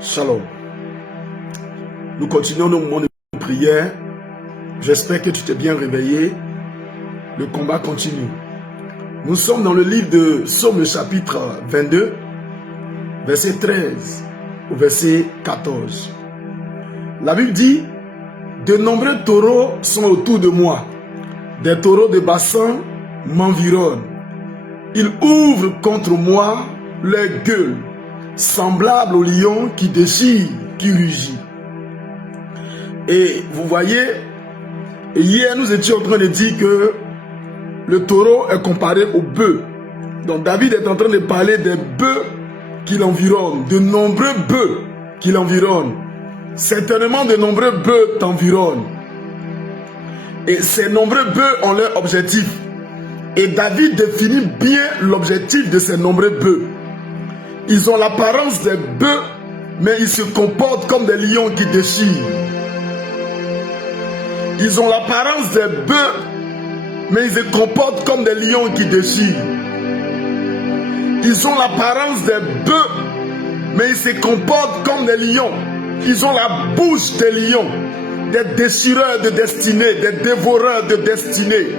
Shalom. Nous continuons nos moments de prière. J'espère que tu t'es bien réveillé. Le combat continue. Nous sommes dans le livre de Psaume chapitre 22, verset 13 au verset 14. La Bible dit: de nombreux taureaux sont autour de moi. Des taureaux de bassin m'environnent. Ils ouvrent contre moi leur gueule, semblable au lion qui déchire, qui rugit. Et vous voyez, hier nous étions en train de dire que le taureau est comparé au bœuf. Donc David est en train de parler des bœufs qui l'environnent, de nombreux bœufs qui l'environnent. Certainement de nombreux bœufs t'environnent. Et ces nombreux bœufs ont leur objectif. Et David définit bien l'objectif de ces nombreux bœufs. Ils ont l'apparence des bœufs, mais ils se comportent comme des lions qui déchirent. Ils ont l'apparence des bœufs, mais ils se comportent comme des lions qui déchirent. Ils ont l'apparence des bœufs, mais ils se comportent comme des lions. Ils ont la bouche des lions, des déchireurs de destinée, des dévoreurs de destinée.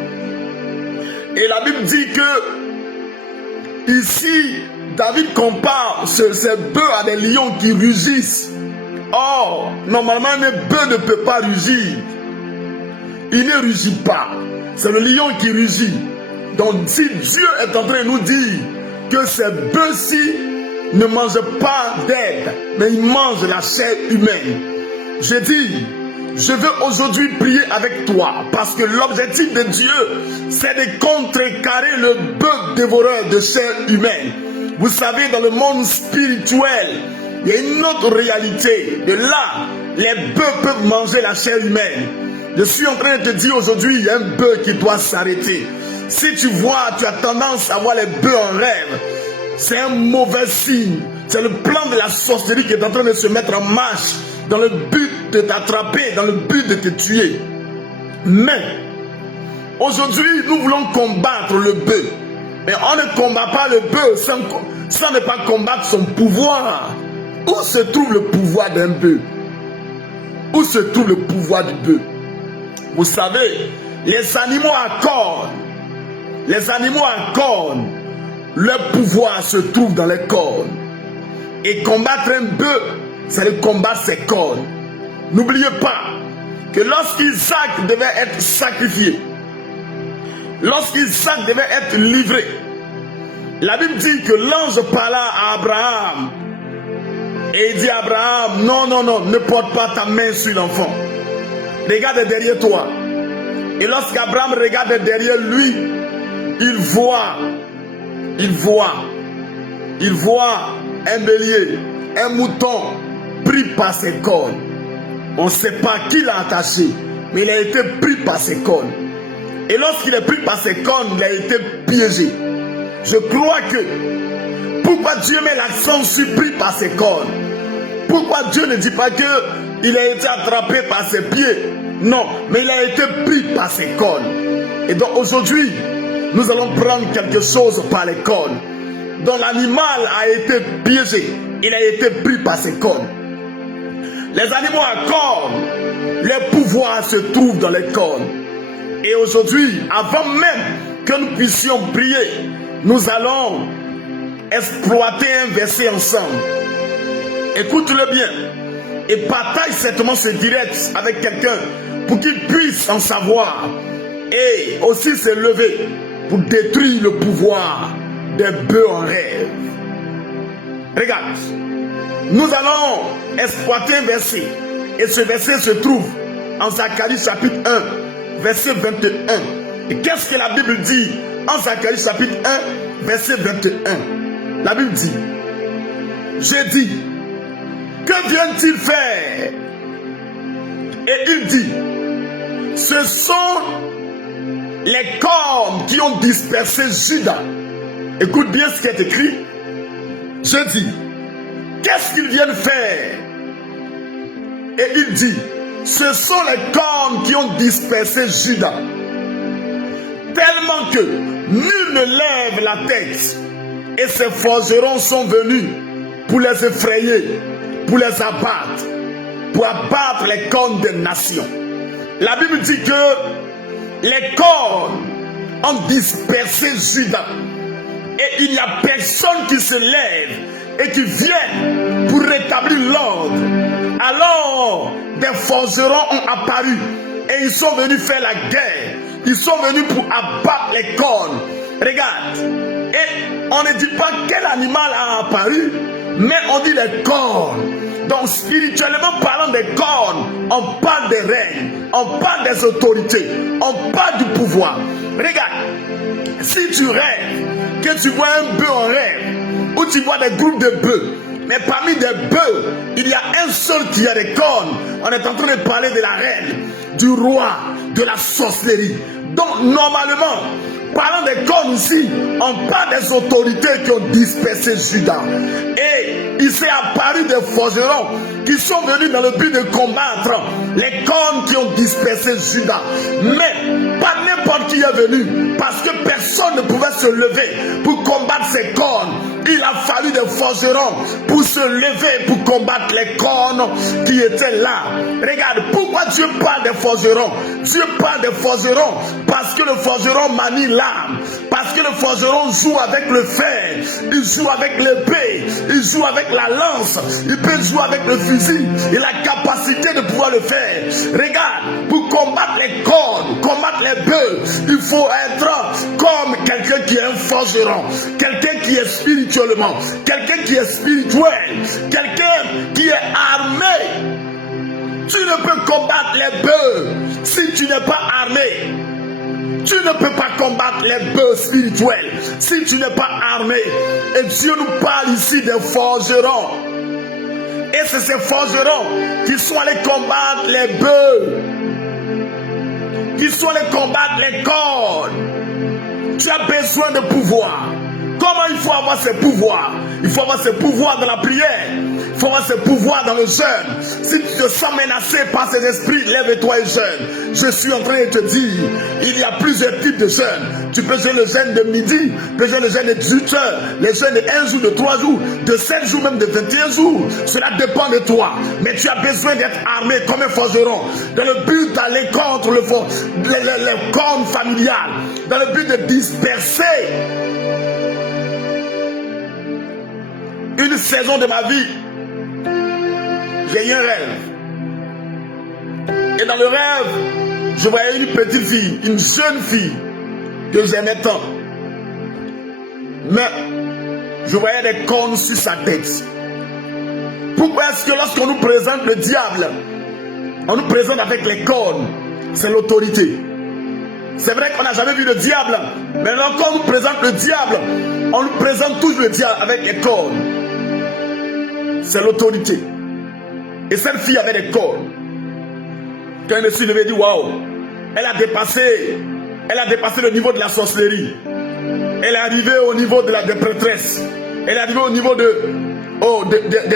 Et la Bible dit que ici, David compare ces bœufs à des lions qui rugissent. Or, normalement, un bœuf ne peut pas rugir. Il ne rugit pas. C'est le lion qui rugit. Donc, si Dieu est en train de nous dire que ces bœufs-ci ne mangent pas d'herbe, mais ils mangent la chair humaine, je dis, je veux aujourd'hui prier avec toi, parce que l'objectif de Dieu, c'est de contrecarrer le bœuf dévoreur de chair humaine. Vous savez, dans le monde spirituel, il y a une autre réalité. De là, les bœufs peuvent manger la chair humaine. Je suis en train de te dire aujourd'hui, il y a un bœuf qui doit s'arrêter. Si tu vois, tu as tendance à voir les bœufs en rêve, c'est un mauvais signe. C'est le plan de la sorcellerie qui est en train de se mettre en marche dans le but de t'attraper, dans le but de te tuer. Mais, aujourd'hui, nous voulons combattre le bœuf. Mais on ne combat pas le bœuf sans ne pas combattre son pouvoir. Où se trouve le pouvoir d'un bœuf? Où se trouve le pouvoir du bœuf? Vous savez, les animaux à cornes, leur pouvoir se trouve dans les cornes. Et combattre un bœuf, c'est de combattre ses cornes. N'oubliez pas que lorsqu'Isaac devait être sacrifié, lorsqu'Isaac devait être livré, la Bible dit que l'ange parla à Abraham et il dit à Abraham: non, ne porte pas ta main sur l'enfant. Regarde derrière toi. Et lorsqu'Abraham regarde derrière lui, il voit un bélier, un mouton pris par ses cornes. On ne sait pas qui l'a attaché, mais il a été pris par ses cornes. Et lorsqu'il est pris par ses cornes, il a été piégé. Je crois que pourquoi Dieu met l'accent sur pris par ses cornes? Pourquoi Dieu ne dit pas qu'il a été attrapé par ses pieds? Non, mais il a été pris par ses cornes. Et donc aujourd'hui, nous allons prendre quelque chose par les cornes. Donc l'animal a été piégé. Il a été pris par ses cornes. Les animaux à cornes, leur pouvoir se trouve dans les cornes. Et aujourd'hui, avant même que nous puissions prier, nous allons exploiter un verset ensemble. Écoute-le bien. Et partage certainement ce direct avec quelqu'un pour qu'il puisse en savoir. Et aussi se lever pour détruire le pouvoir des bœufs en rêve. Regarde. Nous allons exploiter un verset. Et ce verset se trouve en Zacharie chapitre 1, verset 21. Et qu'est-ce que la Bible dit en Zacharie chapitre 1, verset 21? La Bible dit: j'ai dit, que vient-il faire? Et il dit: ce sont les cornes qui ont dispersé Juda. Écoute bien ce qui est écrit. Je dis, qu'est-ce qu'ils viennent faire? Et il dit: ce sont les cornes qui ont dispersé Juda. Tellement que nul ne lève la tête. Et ces forgerons sont venus pour les effrayer. pour les abattre, pour abattre les cornes des nations. La Bible dit que les cornes ont dispersé Juda. Et il n'y a personne qui se lève et qui vienne pour rétablir l'ordre. Alors, des forgerons ont apparu et ils sont venus faire la guerre. Ils sont venus pour abattre les cornes. Regarde. Et on ne dit pas quel animal a apparu, mais on dit les cornes. Donc spirituellement parlant des cornes, on parle des règnes, on parle des autorités, on parle du pouvoir. Regarde, si tu rêves, que tu vois un bœuf en rêve, ou tu vois des groupes de bœufs, mais parmi des bœufs, il y a un seul qui a des cornes. On est en train de parler de la reine, du roi, de la sorcellerie. Donc normalement, parlant des cornes ici, on parle des autorités qui ont dispersé Juda. Et il s'est apparu des forgerons qui sont venus dans le but de combattre les cornes qui ont dispersé Juda. Mais pas n'importe qui est venu, parce que personne ne pouvait se lever pour combattre ces cornes. Il a fallu des forgerons pour se lever, pour combattre les cornes qui étaient là. Regarde, pourquoi Dieu parle des forgerons? Dieu parle des forgerons parce que le forgeron manie l'âme, parce que le forgeron joue avec le fer, il joue avec l'épée, il joue avec la lance, il peut jouer avec le fusil, il a la capacité de pouvoir le faire. Regarde, pour combattre les cornes, combattre les bœufs, il faut être comme quelqu'un qui est un forgeron, quelqu'un qui est spirituellement, quelqu'un qui est spirituel, quelqu'un qui est armé. Tu ne peux combattre les bœufs si tu n'es pas armé. Tu ne peux pas combattre les bœufs spirituels si tu n'es pas armé. Et Dieu nous parle ici des forgerons. Et c'est ces forgerons qui sont allés combattre les bœufs, qui sont allés combattre les cornes. Tu as besoin de pouvoir. Comment il faut avoir ces pouvoirs? Il faut avoir ces pouvoirs dans la prière. Il faut avoir ces pouvoirs dans le jeûne. Si tu te sens menacé par ces esprits, lève-toi et jeûne. Je suis en train de te dire, il y a plusieurs types de jeûnes. Tu peux jeûner le jeûne de midi, tu peux jeûner le jeûne de 18 heures, le jeûne de 1 jour, de 3 jours, de 7 jours, même de 21 jours. Cela dépend de toi. Mais tu as besoin d'être armé comme un forgeron, dans le but d'aller contre les cornes familiales, dans le but de disperser. Une saison de ma vie, j'ai eu un rêve. Et dans le rêve, je voyais une petite fille, une jeune fille que j'aimais tant. Mais je voyais des cornes sur sa tête. Pourquoi est-ce que lorsqu'on nous présente le diable, on nous présente avec les cornes? C'est l'autorité. C'est vrai qu'on n'a jamais vu le diable, mais lorsqu'on nous présente le diable, on nous présente toujours le diable avec les cornes. C'est l'autorité. Et cette fille avait des cornes. Quand elle me suis levé, dit waouh, elle a dépassé le niveau de la sorcellerie. Elle est arrivée au niveau de des prêtresses. Elle est arrivée au niveau des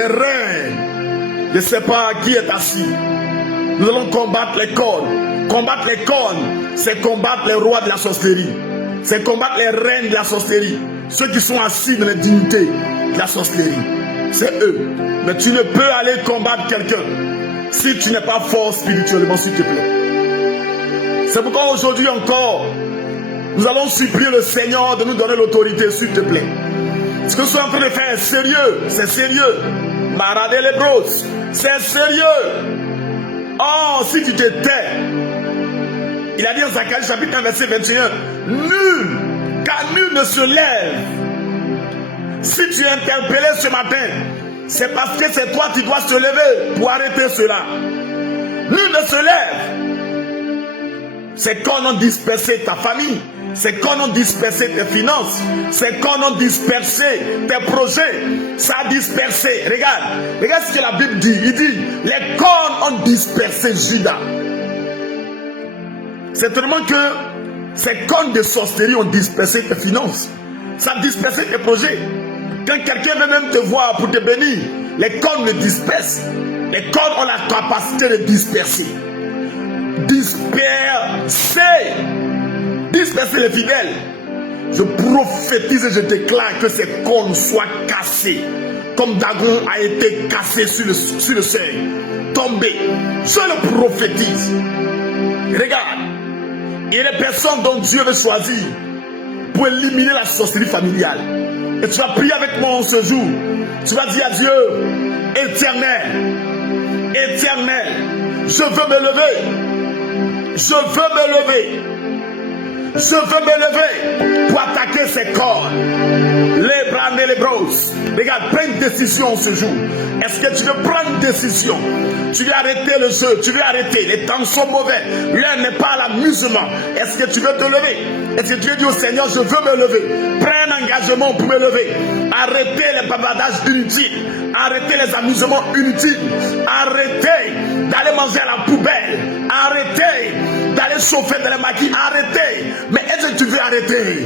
reines. Je ne sais pas qui est assis. Nous allons combattre les cornes. Combattre les cornes, c'est combattre les rois de la sorcellerie. C'est combattre les reines de la sorcellerie. Ceux qui sont assis dans les dignités de la sorcellerie. C'est eux. Mais tu ne peux aller combattre quelqu'un si tu n'es pas fort spirituellement, s'il te plaît. C'est pourquoi aujourd'hui encore, nous allons supplier le Seigneur de nous donner l'autorité, s'il te plaît. Ce que nous sommes en train de faire est sérieux. C'est sérieux. Marade les bros. C'est sérieux. Oh, si tu te tais. Il a dit en Zacharie chapitre 1 verset 21. Car nul ne se lève. Si tu es interpellé ce matin, c'est parce que c'est toi qui dois se lever pour arrêter cela. Nul ne se lève. C'est qu'on a dispersé ta famille. C'est qu'on a dispersé tes finances. C'est qu'on a dispersé tes projets. Ça a dispersé. Regarde ce que la Bible dit. Il dit, les cornes ont dispersé Juda. C'est tellement que ces cornes de sorcellerie ont dispersé tes finances. Ça a dispersé tes projets. Quand quelqu'un veut même te voir pour te bénir, les cornes le dispersent. Les cornes ont la capacité de disperser. Disperser les fidèles. Je prophétise et je déclare que ces cornes soient cassées. comme Dagon a été cassé sur le seuil, tombé. Je le prophétise. Regarde, il y a des personnes dont Dieu veut choisir pour éliminer la sorcellerie familiale. Et tu vas prier avec moi en ce jour. Tu vas dire à Dieu, Éternel, Éternel, je veux me lever. Je veux me lever. Je veux me lever pour attaquer ces corps. Les bras et les brosses. Regarde, prends une décision ce jour. Est-ce que tu veux prendre une décision? Tu veux arrêter le jeu, tu veux arrêter. Les temps sont mauvais. L'heure n'est pas à l'amusement. Est-ce que tu veux te lever? Est-ce que tu veux dire au Seigneur, je veux me lever? Prends un engagement pour me lever. Arrêtez les bavardages inutiles. Arrêtez les amusements inutiles. Arrêtez d'aller manger à la poubelle. Arrêtez d'aller chauffer dans les maquis. Arrêtez. Mais est-ce que tu veux arrêter?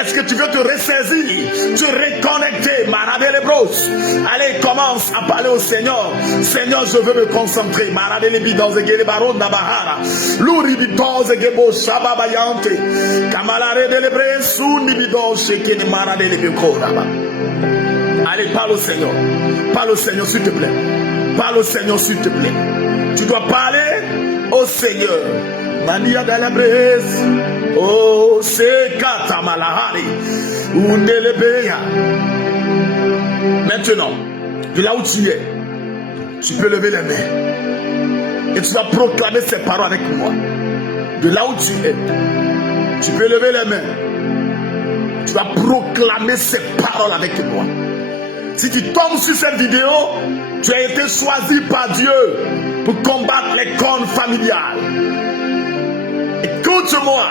Est-ce que tu veux te ressaisir, te reconnecter? Maradé les brosses. Allez, commence à parler au Seigneur. Seigneur, je veux me concentrer. Maradé les bidons et les barons d'Abahara. Louri bidons et gebo shababayante. Kamalare de lebre souni bidons sheke ni maradé les bikora. Allez, parle au Seigneur. Parle au Seigneur, s'il te plaît. Parle au Seigneur, s'il te plaît. Tu dois parler au Seigneur. Mania de la braise. Oh, c'est Katamalahari. Undelebeya. Maintenant, de là où tu es, tu peux lever les mains. Et tu vas proclamer ces paroles avec moi. De là où tu es, tu peux lever les mains. Tu vas proclamer ces paroles avec moi. Si tu tombes sur cette vidéo, tu as été choisi par Dieu pour combattre les cornes familiales. Écoute-moi.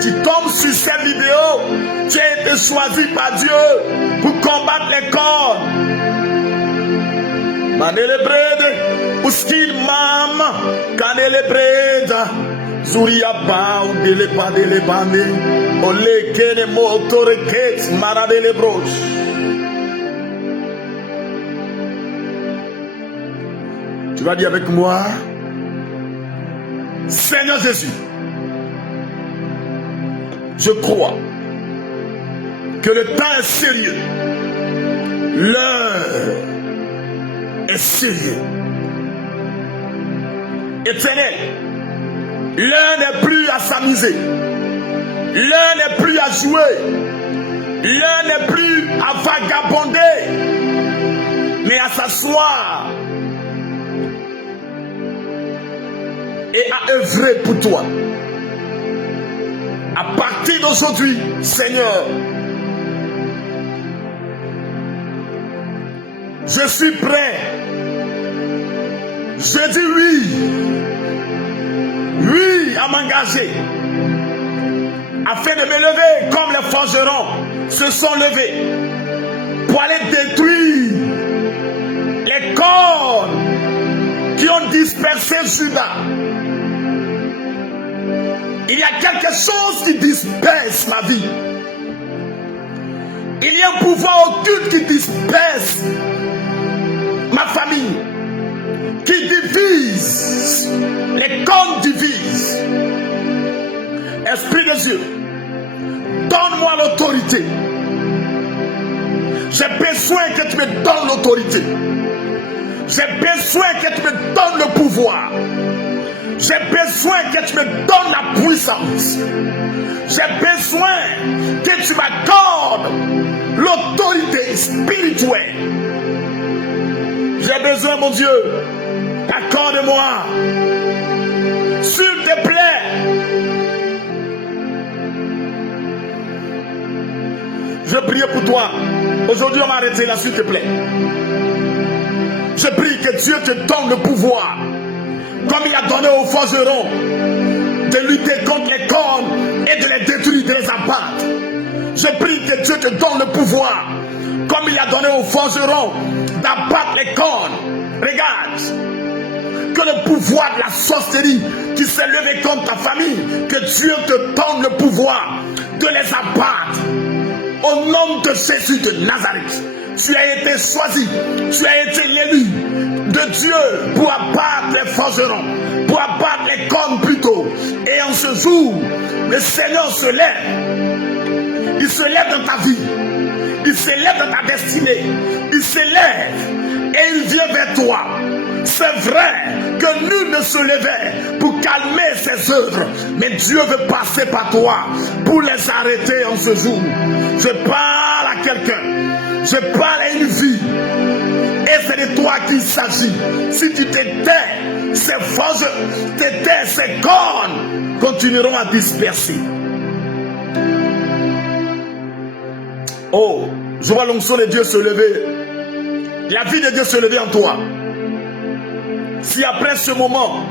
Tu tombes sur cette vidéo, tu as été choisi par Dieu pour combattre les cornes. Manele brede, uskin mama, kanele breda, zuria bao dele pa dele bane, ole kene motore kets maradele broche. Tu vas dire avec moi, Seigneur Jésus, je crois que le temps est sérieux, l'heure est sérieux. Éternel, l'heure n'est plus à s'amuser, l'heure n'est plus à jouer, l'heure n'est plus à vagabonder, mais à s'asseoir et à œuvrer pour toi. À partir d'aujourd'hui, Seigneur, je suis prêt. Je dis oui. Oui à m'engager. Afin de me lever comme les forgerons se sont levés. Pour aller détruire les cornes qui ont dispersé Judas. Il y a quelque chose qui disperse ma vie. Il y a un pouvoir occulte qui disperse ma famille, qui divise. Les cornes divisent. Esprit de Dieu, donne-moi l'autorité. J'ai besoin que tu me donnes l'autorité. J'ai besoin que tu me donnes le pouvoir. J'ai besoin que tu me donnes la puissance. J'ai besoin que tu m'accordes l'autorité spirituelle. J'ai besoin, mon Dieu, accorde-moi. S'il te plaît. Je prie pour toi. Aujourd'hui, on va arrêter là, s'il te plaît. Je prie que Dieu te donne le pouvoir. Comme il a donné aux forgerons de lutter contre les cornes et de les détruire, de les abattre. Je prie que Dieu te donne le pouvoir. Comme il a donné aux forgerons d'abattre les cornes. Regarde. Que le pouvoir de la sorcellerie qui s'est levé contre ta famille, que Dieu te donne le pouvoir de les abattre. Au nom de Jésus de Nazareth. Tu as été choisi, tu as été l'élu de Dieu pour abattre les forgerons, pour abattre les cornes plutôt. Et en ce jour, le Seigneur se lève. Il se lève dans ta vie. s'élève dans ta destinée. Il s'élève et il vient vers toi. C'est vrai que nul ne se levait pour calmer ses œuvres, mais Dieu veut passer par toi pour les arrêter en ce jour. Je parle à quelqu'un, je parle à une vie, et c'est de toi qu'il s'agit. Si tu t'étais, ces forces, t'étais, ces cornes continueront à disperser. Oh, je vois l'onction de Dieu se lever, la vie de Dieu se lever en toi. Si après ce moment,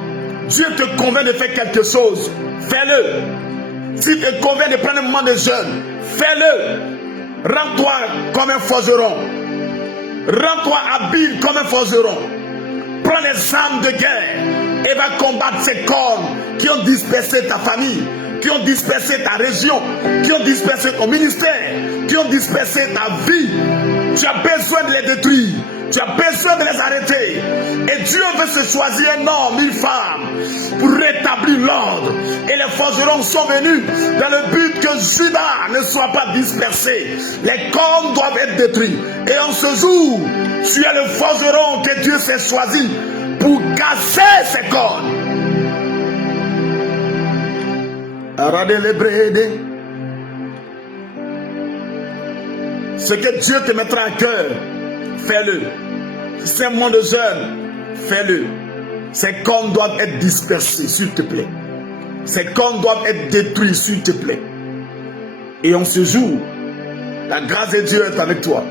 Dieu te convainc de faire quelque chose, fais-le. S'il te convainc de prendre un moment de jeûne, fais-le. Rends-toi comme un forgeron. Rends-toi habile comme un forgeron. Prends les armes de guerre et va combattre ces cornes qui ont dispersé ta famille, qui ont dispersé ta région, qui ont dispersé ton ministère, qui ont dispersé ta vie. Tu as besoin de les détruire. Tu as besoin de les arrêter. Et Dieu veut se choisir un homme, une femme, pour rétablir l'ordre. Et les forgerons sont venus dans le but que Judas ne soit pas dispersé. Les cornes doivent être détruits. Et en ce jour, tu es le forgeron que Dieu s'est choisi pour casser ces cornes. Ce que Dieu te mettra à cœur, fais-le. Si c'est un moment de jeûne, fais-le. Ces cornes doivent être dispersées, s'il te plaît. Ces cornes doivent être détruites, s'il te plaît. Et en ce jour, la grâce de Dieu est avec toi.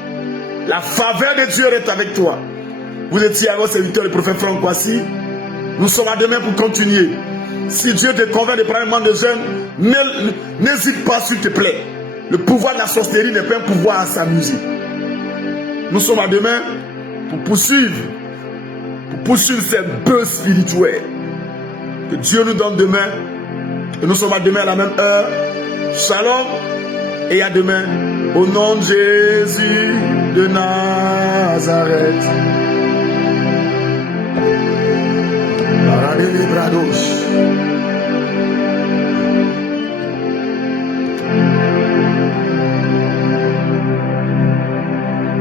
La faveur de Dieu est avec toi. Vous étiez à vos serviteurs, le prophète Franck Kwasi. Nous sommes à demain pour continuer. Si Dieu te convainc de prendre un moment de jeûne, n'hésite pas, s'il te plaît. Le pouvoir de la sorcellerie n'est pas un pouvoir à s'amuser. Nous sommes à demain pour poursuivre ces bœufs spirituels. Que Dieu nous donne demain. Et nous sommes à demain à la même heure. Shalom et à demain. Au nom de Jésus de Nazareth. Paradez les bras gauche.